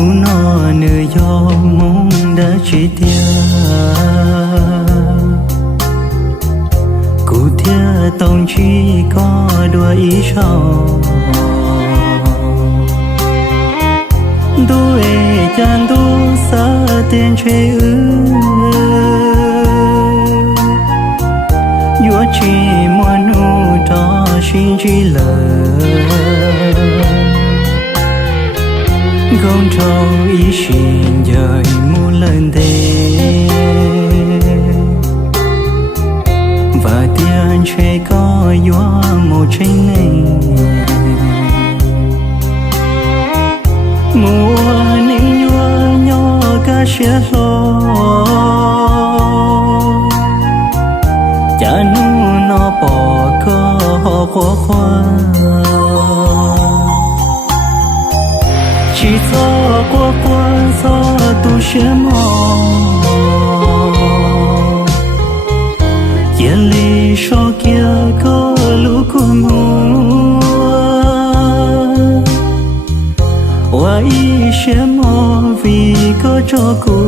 nụ nọ nửa gió mong đã chỉ tia cụ tia tông chỉ có đua ý sau đu chan đu sa tiền chơi chúa chỉ muốn nụ cho xin chỉ lời không trâu ý xin dời mu lần thế và tiền chơi có gió một tranh này mùa ninh nhua nhỏ ca xe lo cha nu nó bỏ cơ họ khó khoa chỉ cho qua gió tu xe mò yên ly so kia có lũ cùng mùa hoa ý xe mò vì có cho cô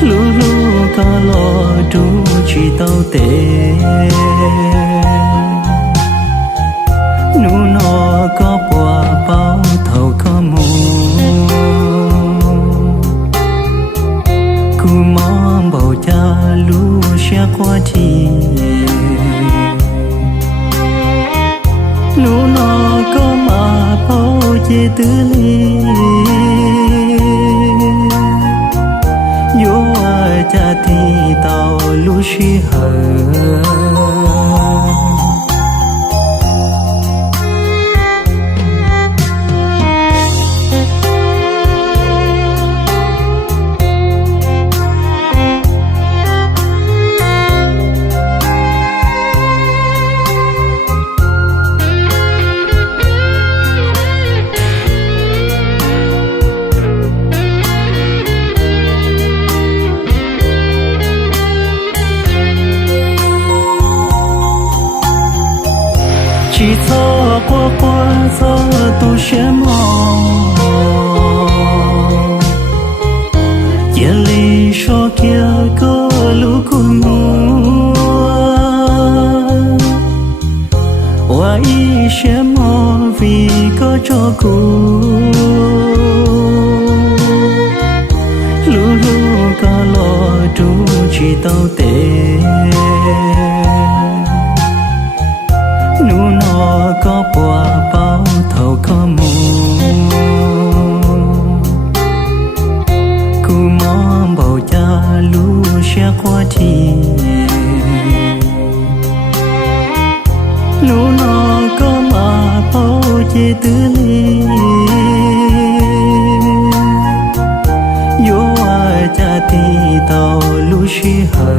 lũ có lo đủ chỉ tao tệ nụ nó có bùa bao thầu có mù cứ mong bầu cha lũ sẽ qua thì nụ nó có mà bao chế tư lý vô cha thì tao lũ sĩ hờ chỉ cho qua gió tu xe mò yên ly so kia có lũ cùng mùa hoa ý xe mò vì có cho cô lũ có lo đủ chỉ tao tệ nụ nó có bùa bao thầu có mù cứ mong bầu cha lũ sẽ qua thì nụ nó có mà bao chế tư lý vô cha thì tao lũ sĩ hờ